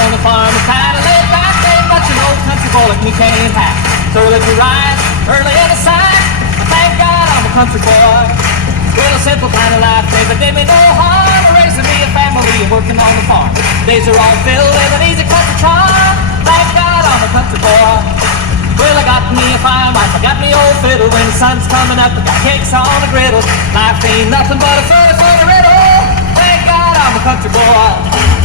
on the farm is kind of laid back. Ain't much an old country boy like me can't have. So early to rise, early in the sun. Thank God I'm a country boy. Well, a simple kind of life never did me no harm. Raising me a family and working on the farm. Days are all filled with an easy country charm. Thank God I'm a country boy. Well, I got me a fine wife, I got me old fiddle. When the sun's coming up, I got cakes on the griddle. Life ain't nothing but a 30-foot riddle. Thank God I'm a country boy.